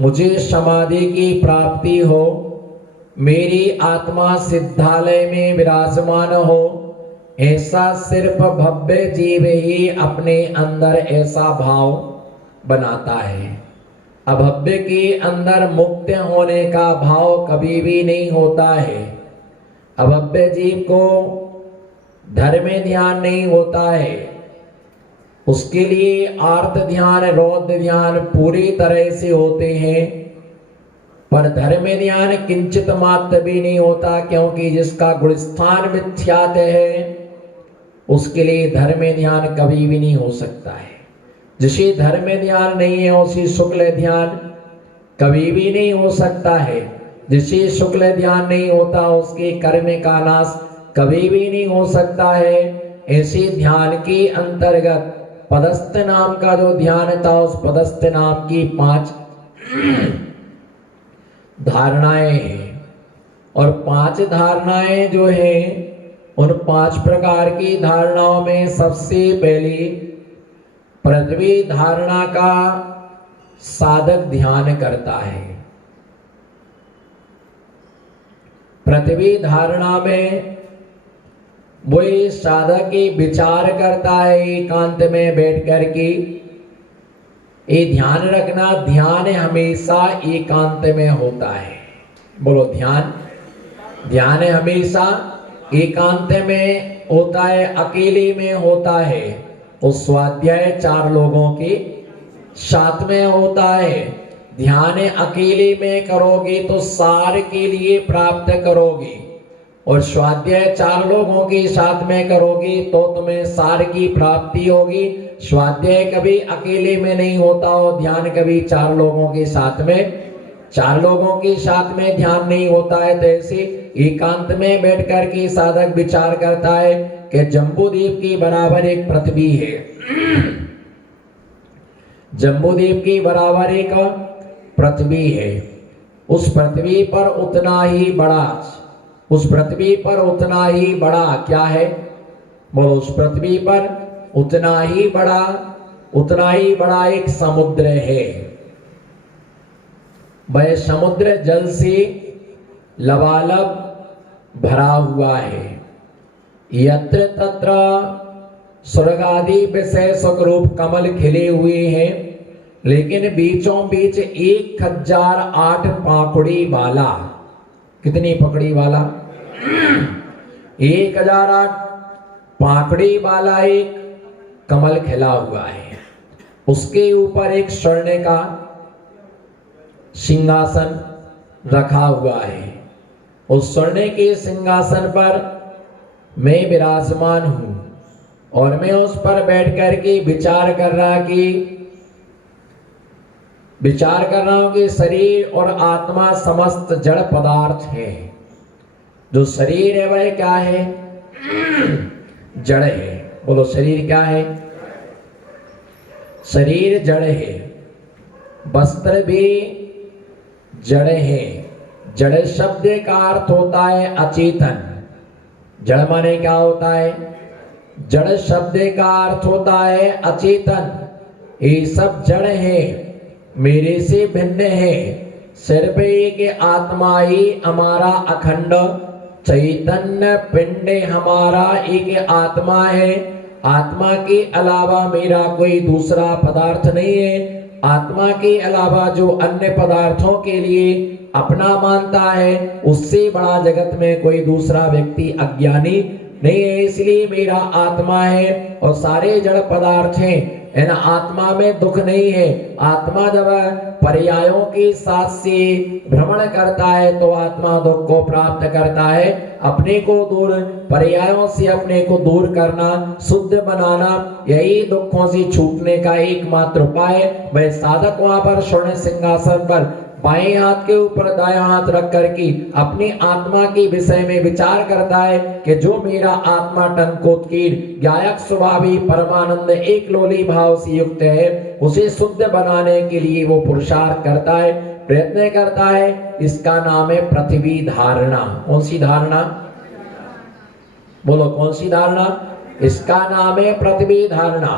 मुझे समाधि की प्राप्ति हो, मेरी आत्मा सिद्धालय में विराजमान हो, ऐसा सिर्फ भव्य जीव ही अपने अंदर ऐसा भाव बनाता है। अभव्य के अंदर मुक्त होने का भाव कभी भी नहीं होता है। अभव्य जीव को धर्म में ध्यान नहीं होता है, उसके लिए आर्त ध्यान, रौद्र ध्यान पूरी तरह से होते हैं, पर धर्म में ध्यान किंचित मात्र भी नहीं होता, क्योंकि जिसका गुणस्थान मिथ्यात है उसके लिए धर्म में ध्यान कभी भी नहीं हो सकता है। जिसे धर्म में ध्यान नहीं है उसी शुक्ल ध्यान कभी भी नहीं हो सकता है। जिसे शुक्ल ध्यान नहीं होता उसके कर्म का नाश कभी भी नहीं हो सकता है। ऐसे ध्यान के अंतर्गत पदस्थ नाम का जो ध्यान था, उस पदस्थ नाम की 5 धारणाएं हैं, और 5 धारणाएं जो हैं उन 5 प्रकार की धारणाओं में सबसे पहली पृथ्वी धारणा का साधक ध्यान करता है। पृथ्वी धारणा में वही साधक ही विचार करता है एकांत में बैठ कर के। ये ध्यान रखना, ध्यान हमेशा एकांत में होता है। बोलो ध्यान हमेशा एकांत में होता है, अकेले में होता है। उस स्वाध्याय 4 लोगों के साथ में होता है। ध्यान अकेले में करोगे तो सार के लिए प्राप्त करोगे, और स्वाध्याय 4 लोगों के साथ में करोगे तो तुम्हें सार की प्राप्ति होगी। स्वाध्याय कभी अकेले में नहीं होता हो, ध्यान कभी 4 लोगों के साथ में, 4 लोगों के साथ में ध्यान नहीं होता है। तो ऐसे एकांत में बैठ कर के साधक विचार करता है कि जम्बूद्वीप के बराबर एक पृथ्वी है, जम्बूद्वीप के बराबर एक पृथ्वी है। उस पृथ्वी पर उतना ही बड़ा, उस पृथ्वी पर उतना ही बड़ा क्या है? बोलो, उस पृथ्वी पर उतना ही बड़ा एक समुद्र है। वह समुद्र जल से लबालब भरा हुआ है। यत्र तत्र स्वर्ग आदि विषय सुखरूप कमल खिले हुए हैं, लेकिन बीचों बीच 1008 पाखुड़ी वाला, कितनी पकड़ी वाला? 1008 पाखड़ी वाला एक कमल खिला हुआ है। उसके ऊपर एक स्वर्ण का सिंहासन रखा हुआ है। उस स्वर्ण के सिंहासन पर मैं विराजमान हूं, और मैं उस पर बैठ कर के विचार कर रहा हूं कि शरीर और आत्मा समस्त जड़ पदार्थ है। जो शरीर है वह क्या है? जड़ है। बोलो, शरीर क्या है? शरीर जड़ है। वस्त्र भी जड़ है। जड़ शब्द का अर्थ होता है अचेतन। जड़ माने क्या होता है? जड़ शब्द का अर्थ होता है अचेतन। ये सब जड़ है, मेरे से भिन्न है। सिर्फ एक आत्मा ही हमारा अखंड चैतन्य पिंड हमारा एक आत्मा है। आत्मा के अलावा मेरा कोई दूसरा पदार्थ नहीं है। आत्मा के अलावा जो अन्य पदार्थों के लिए अपना मानता है, उससे बड़ा जगत में कोई दूसरा व्यक्ति अज्ञानी नहीं है। इसलिए मेरा आत्मा है और सारे जड़ पदार्थ हैं। आत्मा में दुख नहीं है। आत्मा जब पर्यायों के साथ से भ्रमण करता है तो आत्मा दुख को प्राप्त करता है। अपने को दूर, पर्यायों से अपने को दूर करना, शुद्ध बनाना, यही दुखों से छूटने का एकमात्र उपाय। वह साधक वहां पर स्वर्ण सिंहासन पर बाएं हाथ के ऊपर दायां हाथ रख करके अपनी आत्मा के विषय में विचार करता है कि जो मेरा आत्मा टंकोत्कीर्ण गायक स्वभावी परमानंद एक लोली भाव से युक्त है, उसे शुद्ध बनाने के लिए वो पुरुषार्थ करता है, प्रयत्न करता है। इसका नाम है पृथ्वी धारणा। कौन सी धारणा? बोलो, कौन सी धारणा? इसका नाम है पृथ्वी धारणा।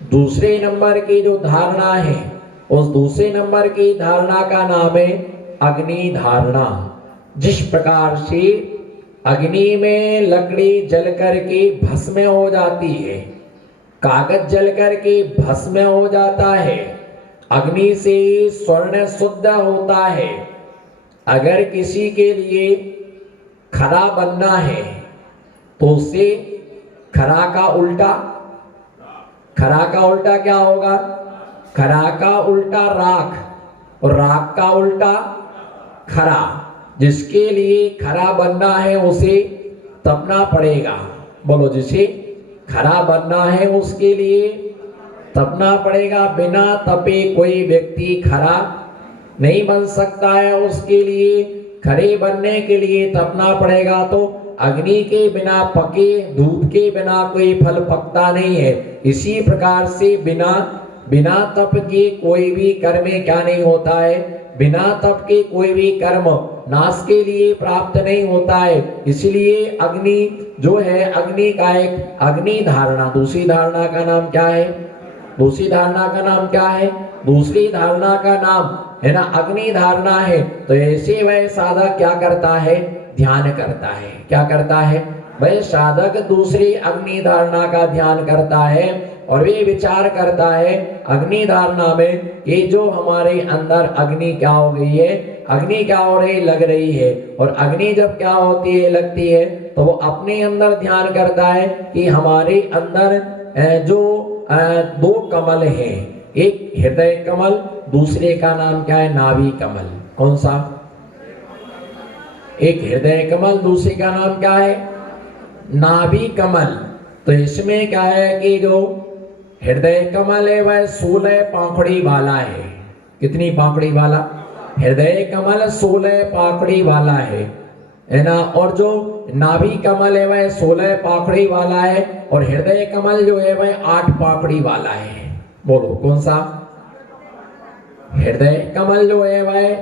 दूसरे नंबर की जो धारणा है उस दूसरे नंबर की धारणा का नाम है अग्नि धारणा। जिस प्रकार से अग्नि में लकड़ी जल करके भस्म हो जाती है, कागज जल करके भस्म हो जाता है, अग्नि से स्वर्ण शुद्ध होता है। अगर किसी के लिए खरा बनना है तो उसे खरा का उल्टा क्या होगा? खरा का उल्टा राख और राख का उल्टा खरा। जिसके लिए खरा बनना है उसे तपना पड़ेगा। बोलो, जिसे खरा बनना है उसके लिए तपना पड़ेगा। बिना तपे कोई व्यक्ति खरा नहीं बन सकता है। उसके लिए खरे बनने के लिए तपना पड़ेगा। तो अग्नि के बिना पके, धूप के बिना कोई फल पकता नहीं है। इसी प्रकार से बिना तप के कोई भी कर्म क्या नहीं होता है? बिना तप के कोई भी कर्म नाश के लिए प्राप्त नहीं होता है। इसलिए अग्नि जो है, अग्नि का एक अग्नि धारणा। दूसरी धारणा का नाम क्या है? दूसरी धारणा का नाम क्या है? दूसरी धारणा का नाम है ना अग्नि धारणा है। तो ऐसे वह साधक क्या करता है? ध्यान करता है। क्या करता है? वह साधक दूसरी अग्नि धारणा का ध्यान करता है और वे विचार करता है अग्नि धारणा में कि जो हमारे अंदर अग्नि क्या हो गई है, अग्नि क्या हो रही लग रही है। और अग्नि जब क्या होती है, लगती है, तो वो अपने अंदर ध्यान करता है कि हमारे अंदर जो दो कमल हैं, एक हृदय कमल, दूसरे का नाम क्या है? नाभि कमल। कौन सा? एक हृदय कमल, दूसरे का नाम क्या है? नाभि कमल। तो इसमें क्या है कि जो हृदय कमल है वह 16 पाखड़ी वाला है। कितनी पाखड़ी वाला? हृदय कमल 16 पाखड़ी वाला है ना। और जो नाभि कमल है वह 16 पाखड़ी वाला है और हृदय कमल जो है वह 8 पाखड़ी वाला है। बोलो, कौन सा? हृदय कमल जो है वह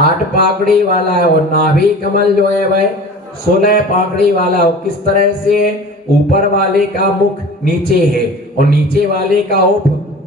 8 पाखड़ी वाला है और नाभि कमल जो है वह 16 पाखड़ी वाला। और किस तरह से? ऊपर वाले का मुख नीचे है और नीचे वाले का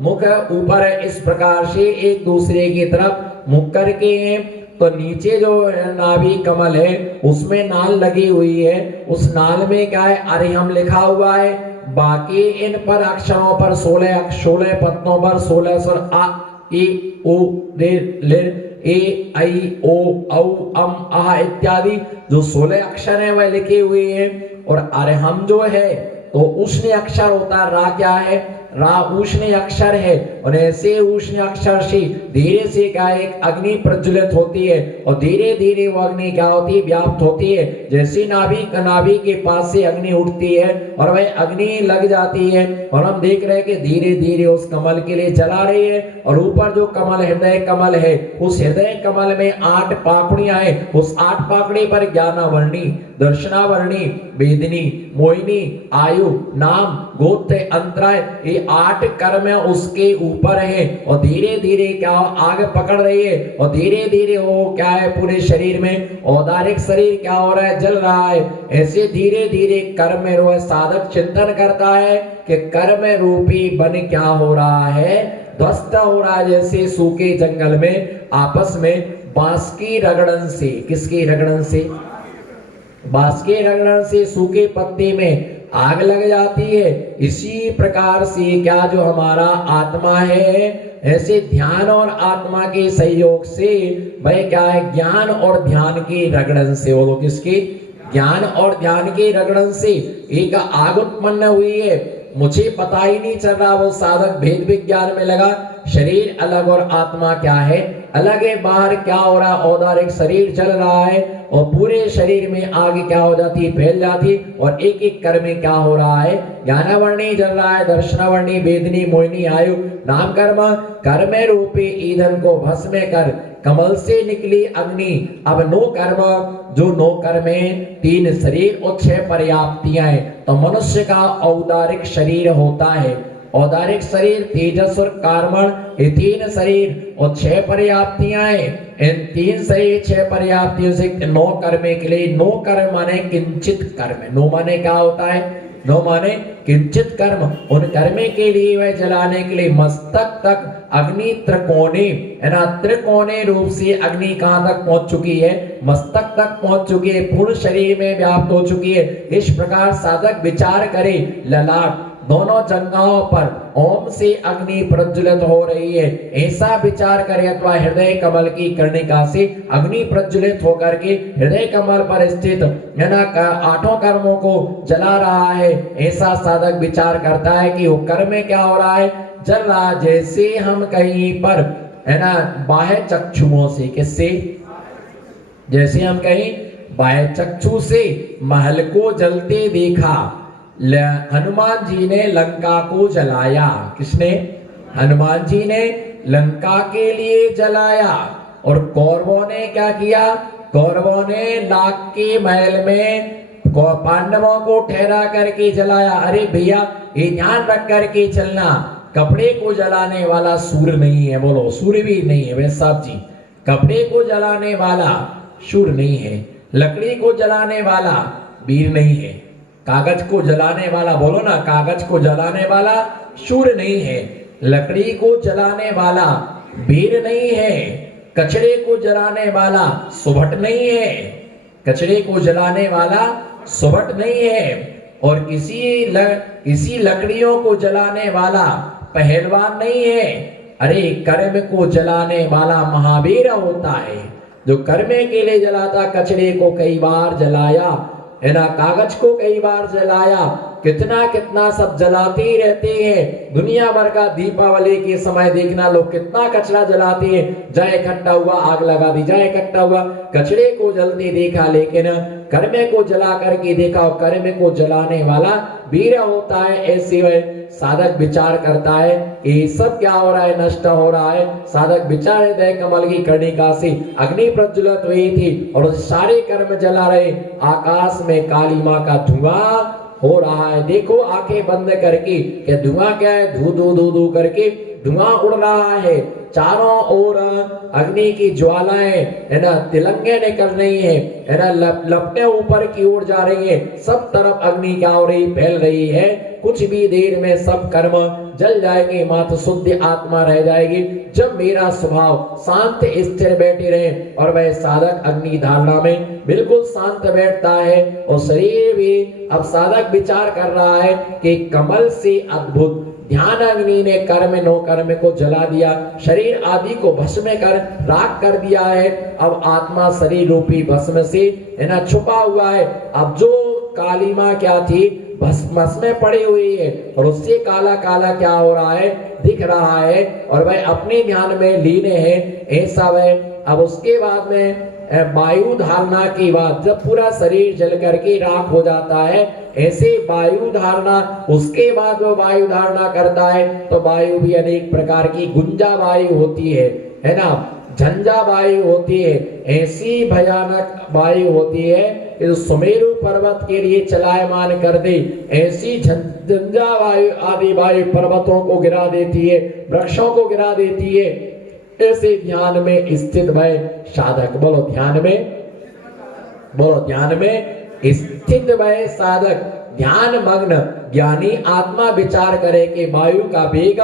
मुख ऊपर है। इस प्रकार से एक दूसरे की तरफ मुख करके हैं। तो नीचे जो नाभि कमल है उसमें नाल लगी हुई है। उस नाल में क्या है? अरिहम लिखा हुआ है। बाकी इन पर अक्षरों पर 16 पत्तों पर 16 स्वर आ, ई, उ, रे, ए, आई, ओ, औ, अम, आ इत्यादि जो 16 अक्षर हैं वह लिखे हुए हैं। और अरहम जो है तो उष्ण अक्षर होता है। रा क्या है? रा उष्ण अक्षर है। और ऐसे उष्ण अक्षर से धीरे से क्या एक अग्नि प्रज्वलित होती है और धीरे धीरे वो अग्नि क्या होती है? व्याप्त होती है। जैसे नाभि के पास से अग्नि उठती है और वह अग्नि लग जाती है और हम देख रहे हैं कि धीरे धीरे उस कमल के लिए जला रही है। और ऊपर जो कमल हृदय कमल है, उस हृदय कमल में 8 पाखड़ियां हैं। उस 8 पाखड़ी पर ज्ञानावर्णी, दर्शनावर्णी, वेदिनी, मोहिनी, आयु, नाम, गोत्र, अंतराय, ये 8 कर्म उसके ऊपर है। और धीरे धीरे क्या आग पकड़ रही है और धीरे धीरे वो क्या है? पूरे शरीर में औदारिक शरीर क्या हो रहा है? जल रहा है। ऐसे धीरे धीरे कर्म में वो साधक चिंतन करता है कि कर्म रूपी बन क्या हो रहा है? ध्वस्त हो रहा है। जैसे सूखे जंगल में आपस में बांस की रगड़न से, किसकी रगड़न से? बांस के रगड़न से सूखे पत्ते में आग लग जाती है। इसी प्रकार से क्या जो हमारा आत्मा है, ऐसे ध्यान और आत्मा के सहयोग से वह क्या है? ज्ञान और ध्यान की रगड़न से, वो लोग किसकी? ज्ञान और ध्यान की रगड़न से एक आग उत्पन्न हुई है। मुझे पता ही नहीं चल रहा, वो साधक भेद विज्ञान में लगा। शरीर अलग और आत्मा क्या है? अलग है। बाहर क्या हो रहा? औदारिक शरीर चल रहा है और पूरे शरीर में आग क्या हो जाती है? फैल जाती। और एक एक कर्म में क्या हो रहा है? ज्ञानावर्णी जल रहा है, दर्शनावर्णी, वेदिनी, मोहिनी, आयु, नाम कर्म रूपी ईंधन को भस्म कर कमल से निकली अग्नि। अब नो कर्म, जो नो कर्म में 3 शरीर और 6 पर्याप्तियां हैं। तो मनुष्य का औदारिक शरीर होता है। औदारिक शरीर, तेजस और कार्बन, ये 3 शरीर और 6 पर्याप्तियां हैं। इन 3 शरीर 6 पर्याप्तियों से 9 कर्म के लिए, 9 कर्म माने किंचित कर्म। 9 माने क्या होता है? नो माने किंचित कर्म, उन कर्मे के लिए वह जलाने के लिए मस्तक तक अग्नि त्रिकोणे, है ना, त्रिकोणे रूप से अग्नि कहां तक पहुंच चुकी है, मस्तक तक पहुंच चुकी है, पूर्ण शरीर में व्याप्त हो चुकी है। इस प्रकार साधक विचार करे, ललाट दोनों जंघाओं पर ओम से अग्नि प्रज्वलित हो रही है, ऐसा विचार करे, अथवा हृदय कमल की कर्णिका से अग्नि प्रज्वलित होकर के हृदय कमल पर स्थित, है ना, आठों कर्मों को जला रहा है, ऐसा साधक विचार करता है कि वो कर्म में क्या हो रहा है, जल रहा। जैसे हम कहीं पर, है ना, बाह्य चक्षुओं से, किससे, जैसे हम कहीं बाह्य चक्षु से महल को जलते देखा, हनुमान जी ने लंका को जलाया। किसने? हनुमान जी ने लंका के लिए जलाया। और कौरवों ने क्या किया? कौरवों ने लाख के महल में पांडवों को ठहरा करके जलाया। अरे भैया, ये ध्यान रख करके चलना, कपड़े को जलाने वाला सूर्य नहीं है, बोलो सूर्यवीर नहीं है वे साहब जी। कपड़े को जलाने वाला शूर नहीं है, लकड़ी को जलाने वाला वीर नहीं है, कागज को जलाने वाला, बोलो ना, कागज को जलाने वाला शूर नहीं है, लकड़ी को जलाने वाला वीर नहीं है, कचड़े को जलाने वाला सुभट नहीं है, कचड़े को जलाने वाला सुभट नहीं है, और किसी लकड़ियों को जलाने वाला पहलवान नहीं है। अरे कर्म को जलाने वाला महावीर होता है, जो कर्म के लिए जलाता। कचड़े को कई बार जलाया, है ना, कागज को कई बार जलाया, कितना कितना सब जलाते ही रहते हैं। दुनिया भर का दीपावली के समय देखना, लोग कितना कचरा जलाते हैं, जहाँ इकट्ठा हुआ आग लगा दी, जहाँ इकट्ठा हुआ कचरे को जलते देखा, लेकिन कर्म को जला करके देखा, और कर्म को जलाने वाला वीर होता है। ऐसे वह साधक विचार करता है कि सब क्या हो रहा है, नष्ट हो रहा है। साधक विचार, हृदय कमल की कर्णिका से अग्नि प्रज्वलित हुई थी और सारे कर्म जला रहे। आकाश में काली माँ का धुआं हो रहा है। देखो आंखें बंद करके, क्या धुआं क्या है, धू धू धू धू करके धुआं उड़ रहा है। चारों ओर अग्नि की ज्वालाएं, है ना, तिलंगे निकल रही है ना, लपटें ऊपर की ओर जा रही है। सब तरफ अग्नि क्या हो रही, फैल रही है। कुछ भी देर में सब कर्म जल जाएंगे, मात्र शुद्ध आत्मा रह जाएगी। जब मेरा स्वभाव शांत स्थिर बैठे रहे, और वह साधक अग्नि धारणा में बिल्कुल शांत बैठता है, और शरीर भी अब साधक विचार कर रहा है कि कमल से अद्भुत ध्यान अग्नि ने कर्म नो कर्म को जला दिया, शरीर आदि को भस्म कर राख कर दिया है। अब आत्मा शरीर रूपी भस्म से, है ना, छुपा हुआ है। अब जो काली माँ क्या थी, भस्म में पड़ी हुई है, और उससे काला काला क्या हो रहा है, दिख रहा है, और वह अपने ध्यान में लीन है। ऐसा वह अब उसके बाद में वायु धारणा की बात, जब पूरा शरीर जल करके राख हो जाता है, ऐसे वायु धारणा, उसके बाद वो वायु धारणा करता है, तो वायु भी अनेक प्रकार की गुंजा वायु होती है ना, झंझा वायु होती है। ऐसी भयानक वायु होती है कि सुमेरु पर्वत के लिए चलायमान कर दे। ऐसी झंझा वायु आदि वायु पर्वतों को गिरा देती है, वृक्षों को गिरा देती है। ऐसे ध्यान में स्थित भय साधक, बोलो ध्यान में, बोलो ध्यान में स्थित भय साधक, ध्यान मग्न ज्ञानी आत्मा विचार करे कि वायु का वेग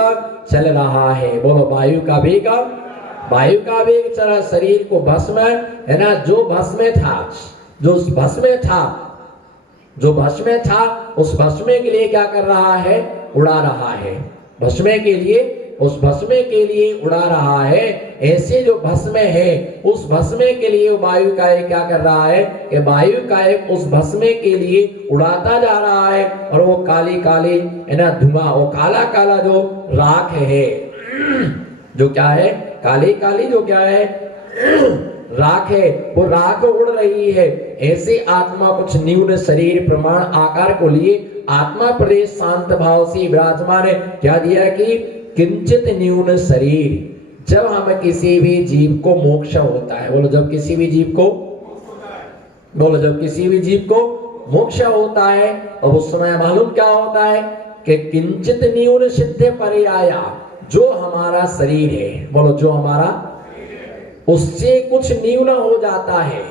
चल रहा है। बोलो वायु का वेग, वायु का वेग चला, शरीर को भस्म, है ना, जो भस्म था, जो भस्म था, जो भस्म था, उस भस्म के लिए क्या कर रहा है, उड़ा रहा है। भस्म के लिए, उस भस्म के लिए उड़ा रहा है। ऐसे जो भस्म है, उस भस्म के लिए वायु का क्या कर रहा है कि वायु का उस भस्म के लिए उड़ाता जा रहा है। और वो काली काली, है ना, धुआं, वो काला काला जो राख है, जो क्या है, काली काली जो क्या है, राख है, वो राख उड़ रही है। ऐसे आत्मा कुछ न्यून शरीर प्रमाण आकार को लिए आत्मा प्रदेश शांत भाव से विराजमान है। क्या दिया कि किंचित न्यून शरीर, जब हम किसी भी जीव को मोक्ष होता है, बोलो जब किसी भी जीव को, बोलो जब किसी भी जीव को मोक्ष होता है, और उस समय मालूम क्या होता है कि किंचित न्यून सिद्ध पर्याया, जो हमारा शरीर है, बोलो जो हमारा, उससे कुछ न्यून हो जाता है।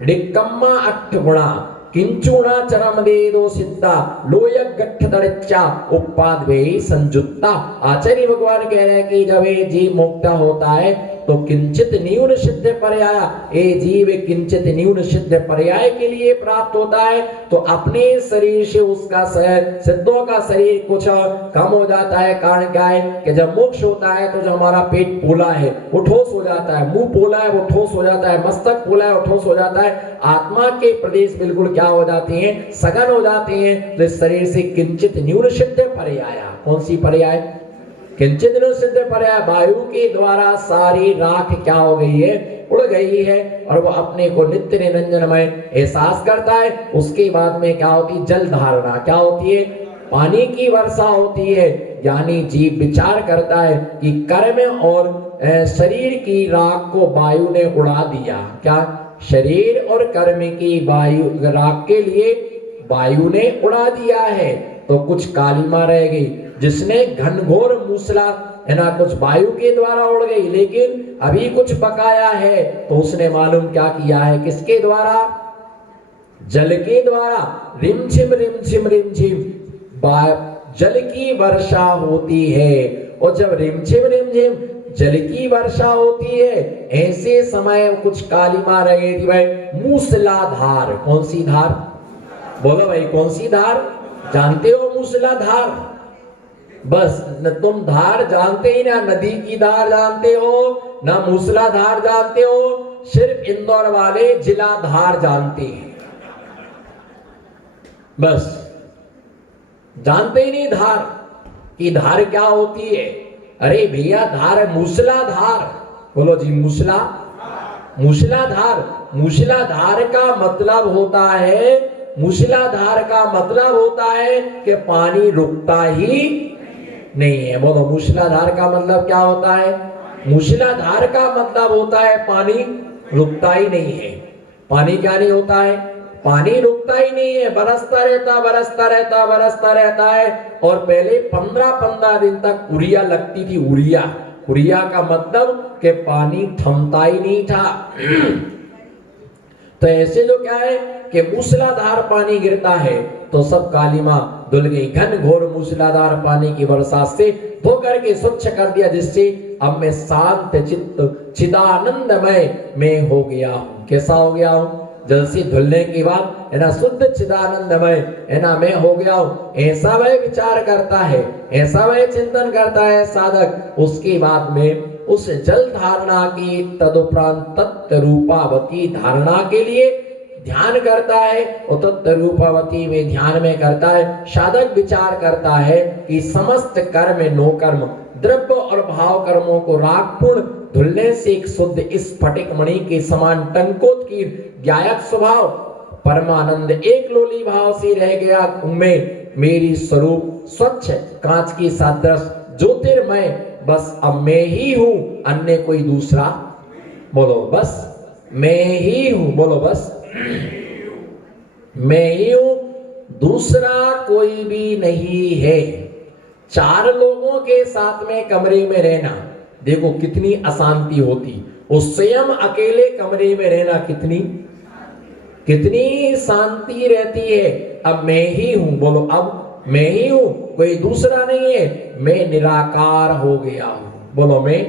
निकम्मा अट्ठ गुणा, किंचुणा चरम देदो सिद्धा लोय गठ दड़चा उपाद वे संजुत्ता। आचार्य भगवान कह रहे हैं कि जब ये जीव मुक्त होता है तो किंचित न्यून सिद्ध पर्याय, ये जीव किंचित न्यून सिद्ध पर्याय के लिए प्राप्त होता है। तो अपने शरीर से उसका सिद्धों का शरीर कुछ कम हो जाता है। कारण क्या है कि जब मोक्ष होता है तो जो हमारा पेट फूला है वो ठोस हो जाता है, मुंह फूला है वो ठोस हो जाता है, मस्तक फूला है वो ठोस हो जाता है, आत्मा के प्रदेश बिल्कुल क्या हो जाते हैं, सघन हो जाते हैं। तो इस शरीर से किंचित न्यून सिद्ध पर्याय, कौन सी पर्याय, किंचित न्यून सिद्ध पर्याय, वायु के द्वारा सारी राख क्या हो गई है, उड़ गई है और वो अपने को नित्य निरंजनमय एहसास करता है। उसके बाद में क्या होती, जल धारणा क्या होती है, पानी की वर्षा होती है। यानी जीव विचार करता है कि कर्म और शरीर की राख को वायु ने उड़ा दिया। क्या, शरीर और कर्म की वायु राख के लिए वायु ने उड़ा दिया है। तो कुछ कालिमा रह गई, जिसने घनघोर मूसला है ना, कुछ वायु के द्वारा उड़ गई, लेकिन अभी कुछ बकाया है। तो उसने मालूम क्या किया है, किसके द्वारा, जल के द्वारा। रिमझिम रिमझिम रिमझिम जल की वर्षा होती है। और जब रिमझिम रिमझिम जल की वर्षा होती है, ऐसे समय कुछ कालिमा रहे थी भाई, मूसलाधार। कौन सी धार, बोलो भाई कौन सी धार, जानते हो मूसलाधार? बस न तुम धार जानते ही ना, नदी की धार जानते हो ना, मूसलाधार जानते हो, सिर्फ इंदौर वाले जिला धार जानते हैं, बस जानते ही नहीं धार की धार क्या होती है। अरे भैया धार मूसलाधार, बोलो जी मूसला, मूसलाधार। मूसलाधार का मतलब होता है, मूसलाधार का मतलब होता है कि पानी रुकता ही नहीं है। बोलो मूसलाधार का मतलब क्या होता है, मूसलाधार का मतलब होता है पानी रुकता ही नहीं है। पानी क्या नहीं होता है, पानी रुकता ही नहीं है, बरसता रहता बरसता रहता बरसता रहता है। और पहले 15-15 दिन तक उरिया लगती थी, उरिया, उरिया का मतलब कि पानी थमता ही नहीं था। तो ऐसे जो क्या है कि मूसलाधार पानी गिरता है तो सब कालिमा धुल गई। घन घोर मूसलाधार पानी की वर्षा से धो करके स्वच्छ कर दिया, जिससे अब मैं शांत चित्त चिदानंदमय में हो गया हूँ। कैसा हो गया हूँ, जल से धुलने के बाद है ना, शुद्ध चिदानंदमय है ना मैं हो गया हूँ। ऐसा वह विचार करता है, ऐसा वह चिंतन करता है साधक। उसके बाद में उस जल धारणा की तदुपरांत तत्व रूपावती धारणा के लिए ध्यान करता है। और तत्व रूपावती में ध्यान में करता है, साधक विचार करता है कि समस्त कर्म नो कर्म द्रव्य और भाव कर्मों को रागपूर्ण धुलने से एक शुद्ध स्फटिक मणि के समान टंकोत्कीर्ण गायक स्वभाव परमानंद एक लोली भाव से रह गया। उनमें मेरी स्वरूप स्वच्छ कांच की सदृश ज्योतिर्मय, बस अब मैं ही हूं, अन्य कोई दूसरा, बोलो बस मैं ही हूं, बोलो बस मैं ही हूं, दूसरा कोई भी नहीं है। 4 लोगों के साथ में कमरे में रहना, देखो कितनी अशांति होती, उस स्वयं अकेले कमरे में रहना कितनी कितनी शांति रहती है। अब मैं ही हूं, बोलो अब मैं ही हूं, कोई दूसरा नहीं है, मैं निराकार हो गया हूं, बोलो मैं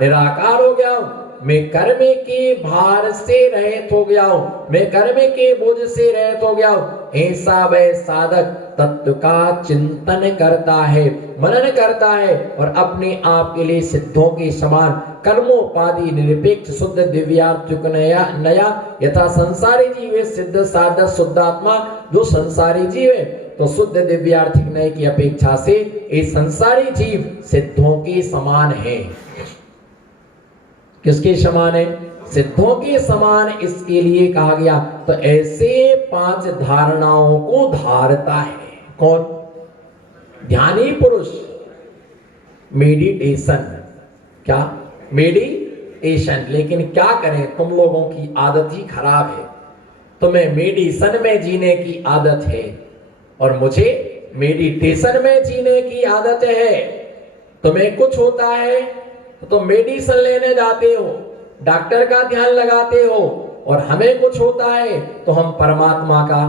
निराकार हो गया हूं। मैं कर्म के भार से रहित हो गया हूं, मैं कर्म के बोझ से रहित हो गया हूं। ऐसा वह साधक तत्व का चिंतन करता है, मनन करता है और अपने आप के लिए सिद्धों के समान कर्मोपाधि निरपेक्ष शुद्ध दिव्यार्थ नया यथा संसारी जीव है, सिद्ध साधक शुद्ध आत्मा जो संसारी जीव है, तो शुद्ध दिव्यार्थिक नय की अपेक्षा से ये संसारी जीव सिद्धों के समान है। किसके समान है, सिद्धों के समान, इसके लिए कहा गया। तो ऐसे 5 धारणाओं को धारता है कौन, ध्यानी पुरुष। मेडिटेशन, क्या मेडिटेशन, लेकिन क्या करें, तुम लोगों की आदत ही खराब है। तुम्हें मेडिटेशन में जीने की आदत है और मुझे मेडिटेशन में जीने की आदत है। तुम्हें कुछ होता है तो मेडिसिन लेने जाते हो, डॉक्टर का ध्यान लगाते हो, और हमें कुछ होता है तो हम परमात्मा का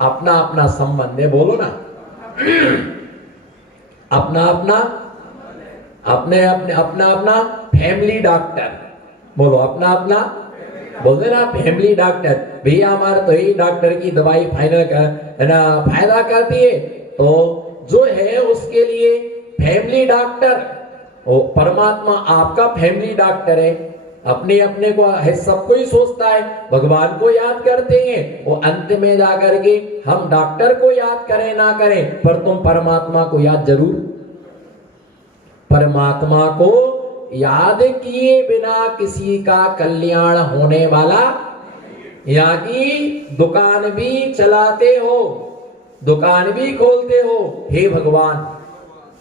अपना अपना संबंध है, बोलो ना, अपना अपना अपने अपने अपना अपना फैमिली डॉक्टर, बोलो अपना अपना, बोलते ना फैमिली डॉक्टर, भैया हमारे तो यही डॉक्टर की दवाई फाइनल कर ना फायदा करती है, तो जो है उसके लिए फैमिली डॉक्टर, वो परमात्मा आपका फैमिली डॉक्टर है। अपने अपने को है, सबको ही सोचता है, भगवान को याद करते हैं, वो अंत में जाकर के हम डॉक्टर को याद करें ना करें, पर तुम परमात्मा को याद जरूर, परमात्मा को याद किए बिना किसी का कल्याण होने वाला। यहाँ की दुकान भी चलाते हो, दुकान भी खोलते हो, हे भगवान,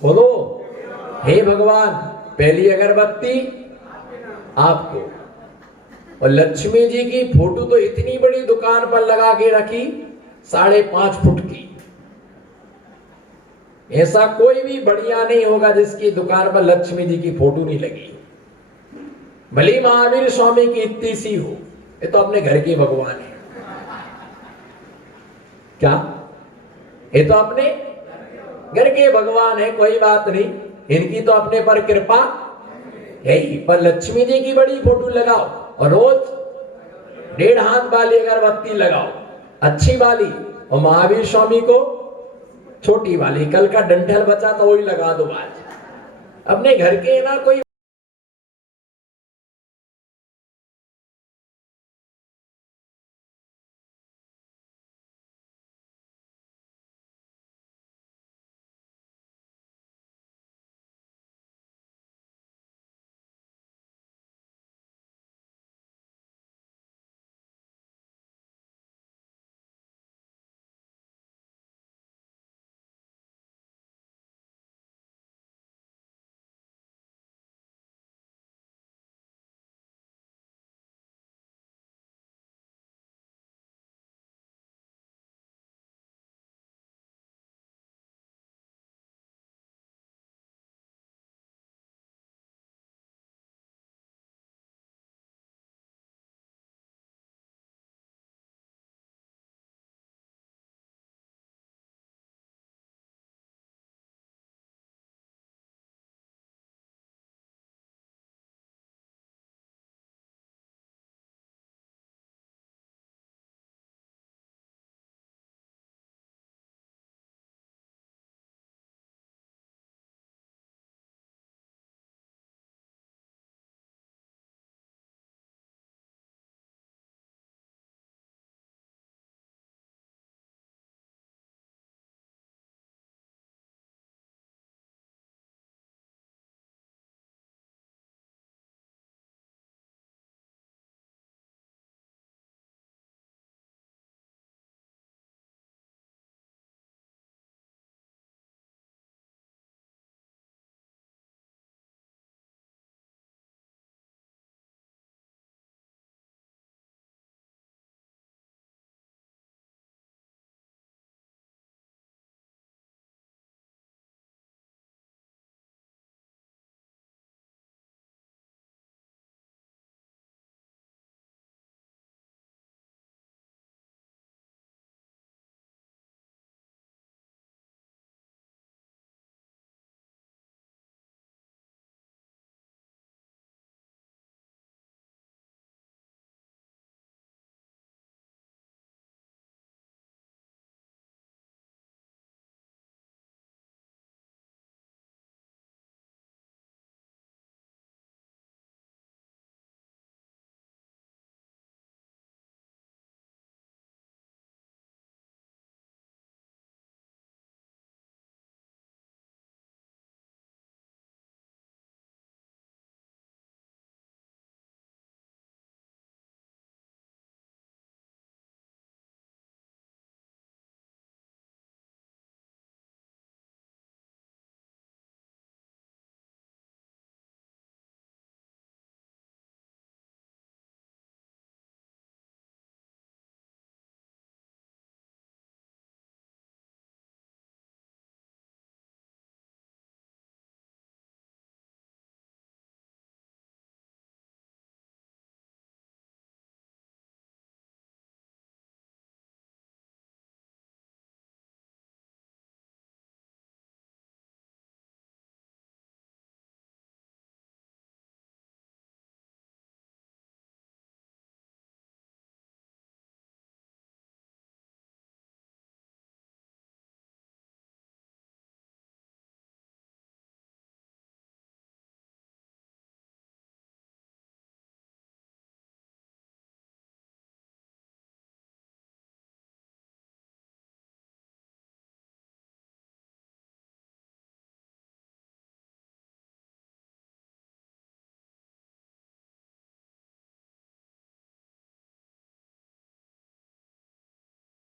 बोलो हे भगवान, पहली अगरबत्ती आपको, और लक्ष्मी जी की फोटो तो इतनी बड़ी दुकान पर लगा के रखी, 5.5 फुट की। ऐसा कोई भी बढ़िया नहीं होगा जिसकी दुकान पर लक्ष्मी जी की फोटो नहीं लगी, भली महावीर स्वामी की इतनी सी हो, ये तो अपने घर के भगवान है। क्या ये तो अपने घर के भगवान है, कोई बात नहीं, इनकी तो अपने पर कृपा है ही, पर लक्ष्मी जी की बड़ी फोटो लगाओ और रोज 1.5 हाथ वाली अगरबत्ती लगाओ, अच्छी वाली, और महावीर स्वामी को छोटी वाली, कल का डंठल बचा तो वही लगा दो आज। अपने घर के ना कोई